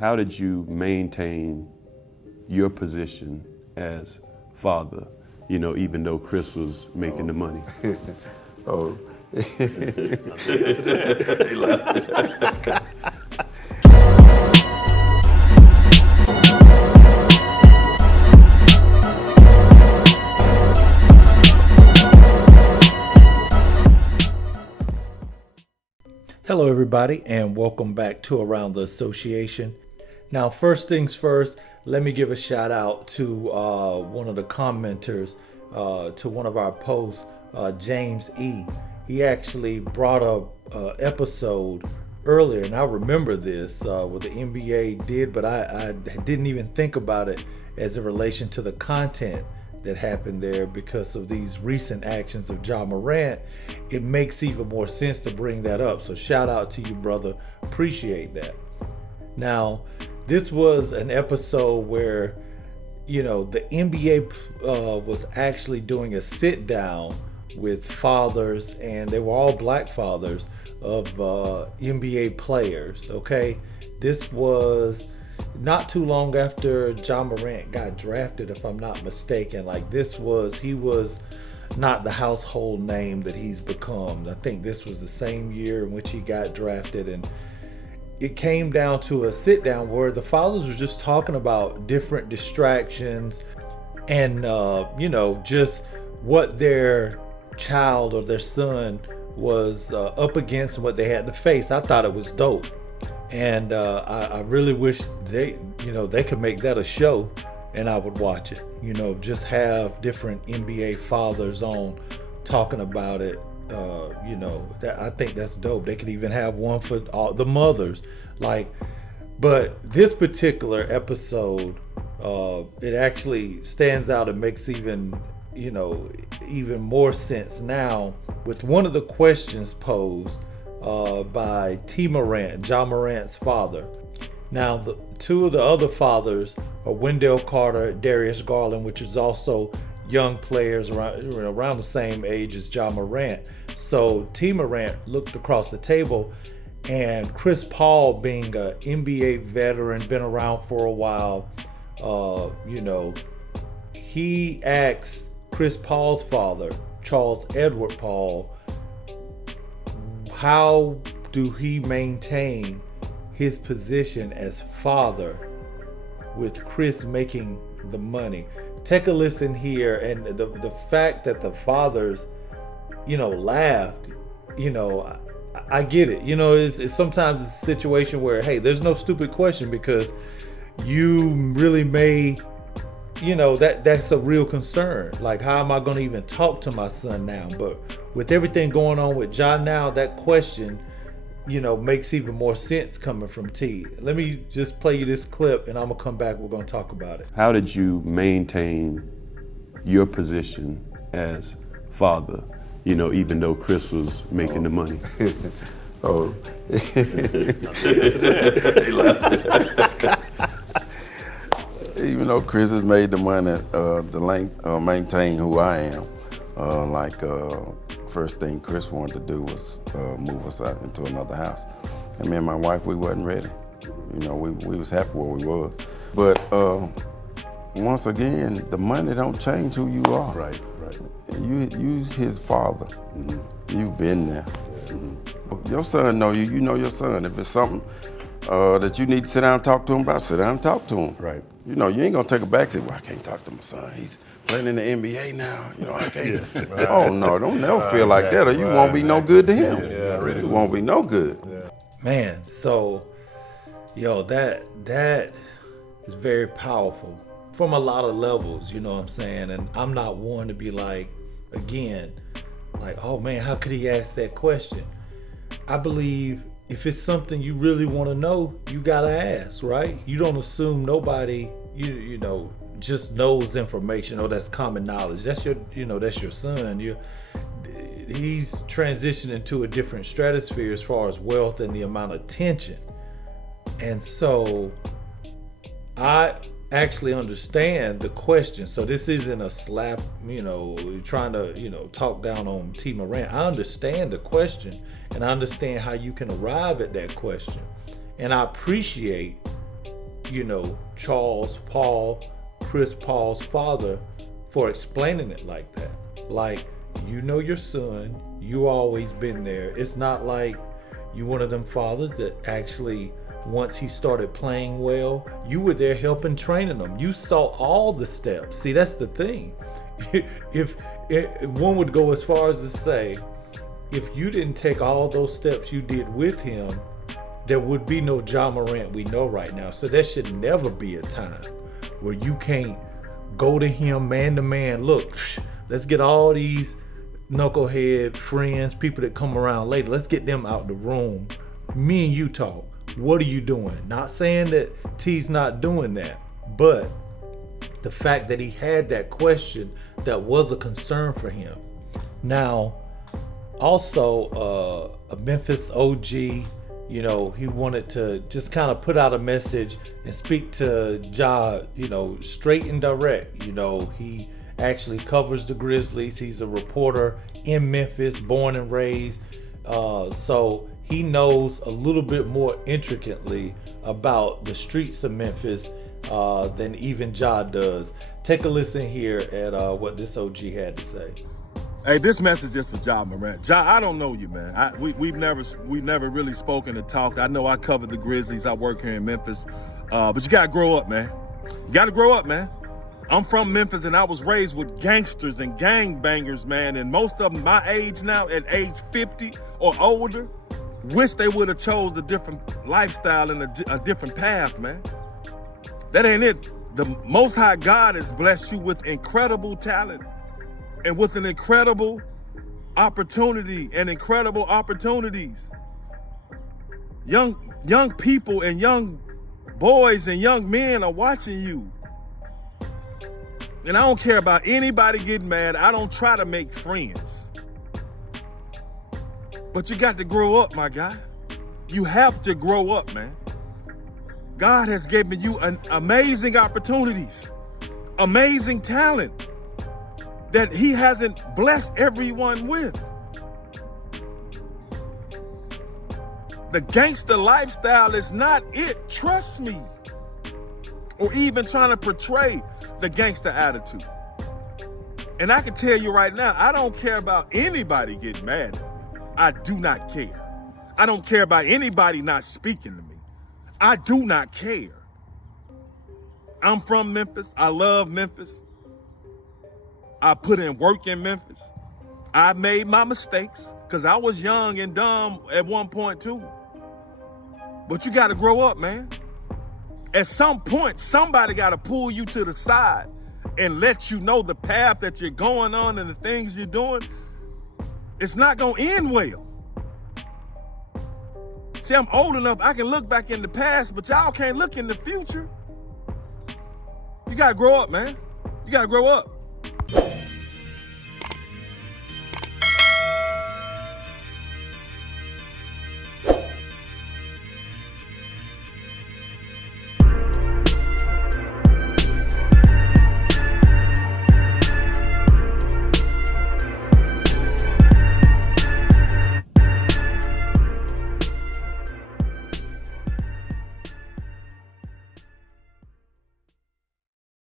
How did you maintain your position as father, even though Chris was making the money? Oh. Hello, everybody, and welcome back to Around the Association. Now, first things first, let me give a shout out to one of the commenters to one of our posts, James E. He actually brought up an episode earlier, and I remember this, what the NBA did, but I didn't even think about it as in relation to the content that happened there because of these recent actions of Ja Morant. It makes even more sense to bring that up. So shout out to you, brother. Appreciate that. Now, this was an episode where, the NBA was actually doing a sit down with fathers, and they were all black fathers of NBA players. Okay. This was not too long after Ja Morant got drafted, if I'm not mistaken. He was not the household name that he's become. I think this was the same year in which he got drafted, and it came down to a sit down where the fathers were just talking about different distractions and just what their child or their son was up against and what they had to face. I thought it was dope. And I really wish they could make that a show, and I would watch it. Just have different NBA fathers on talking about it. I think that's dope. They could even have one for all the mothers. But this particular episode, it actually stands out and makes even more sense now with one of the questions posed by T. Morant, Ja Morant's father. Now, the two of the other fathers are Wendell Carter, Darius Garland, which is also young players around the same age as Ja Morant. So T. Morant looked across the table, and Chris Paul, being an NBA veteran, been around for a while, he asked Chris Paul's father, Charles Edward Paul, how do he maintain his position as father with Chris making the money? Take a listen here, and the fact that the fathers, laughed, I get it. It's sometimes it's a situation where, hey, there's no stupid question because you really may, that's a real concern. Like, how am I going to even talk to my son now? But with everything going on with Ja now, that question, makes even more sense coming from T. Let me just play you this clip, and I'm going to come back. We're going to talk about it. How did you maintain your position as father, even though Chris was making the money? Oh. Even though Chris has made the money to maintain who I am, first thing Chris wanted to do was move us out into another house. And me and my wife, we wasn't ready. We was happy where we was. But once again, the money don't change who you are. Right. You's his father. Mm-hmm. You've been there. Mm-hmm. Your son know you. You know your son. If it's something that you need to sit down and talk to him about, sit down and talk to him. Right. You ain't gonna take a back and say, well, I can't talk to my son. He's playing in the NBA now. I can't. Yeah, right. Oh no, don't never feel like that, or you won't be no good to him. Yeah, really. You won't be no good. Yeah. Man, so that is very powerful from a lot of levels, you know what I'm saying? And I'm not one to be like, oh man, how could he ask that question? I believe if it's something you really want to know, you gotta ask, right? You don't assume nobody, just knows information. Oh, that's common knowledge. That's your son. He's transitioning to a different stratosphere as far as wealth and the amount of attention. And so I actually understand the question. So this isn't a slap, trying to, talk down on T. Morant. I understand the question, and I understand how you can arrive at that question. And I appreciate Charles Paul, Chris Paul's father, for explaining it like that. Like, your son, you always been there. It's not like you one of them fathers that actually, once he started playing well, you were there helping training him. You saw all the steps. See, that's the thing. If one would go as far as to say, if you didn't take all those steps you did with him, there would be no Ja Morant we know right now. So there should never be a time where you can't go to him man to man. Look, let's get all these knucklehead friends, people that come around later, let's get them out the room. Me and you talk. What are you doing? Not saying that T's not doing that, but the fact that he had that question, that was a concern for him. Now, also, a Memphis OG, he wanted to just kind of put out a message and speak to Ja, straight and direct. He actually covers the Grizzlies. He's a reporter in Memphis, born and raised. So he knows a little bit more intricately about the streets of Memphis than even Ja does. Take a listen here at what this OG had to say. Hey, this message is for Ja Morant. Ja, I don't know you, man. We've never really spoken or talked. I know I covered the Grizzlies. I work here in Memphis. But you gotta grow up, man. You gotta grow up, man. I'm from Memphis and I was raised with gangsters and gangbangers, man. And most of them my age now, at age 50 or older, wish they would have chose a different lifestyle and a different path, man. That ain't it. The Most High God has blessed you with incredible talent and with an incredible opportunity and incredible opportunities. Young people and young boys and young men are watching you. And I don't care about anybody getting mad. I don't try to make friends. But you got to grow up, my guy. You have to grow up, man. God has given you amazing opportunities, amazing talent that he hasn't blessed everyone with. The gangster lifestyle is not it, trust me. Or even trying to portray the gangster attitude. And I can tell you right now, I don't care about anybody getting mad at me. I do not care. I don't care about anybody not speaking to me. I do not care. I'm from Memphis. I love Memphis. I put in work in Memphis. I made my mistakes because I was young and dumb at one point too. But you got to grow up, man. At some point, somebody got to pull you to the side and let you know the path that you're going on and the things you're doing. It's not going to end well. See, I'm old enough, I can look back in the past, but y'all can't look in the future. You got to grow up, man. You got to grow up.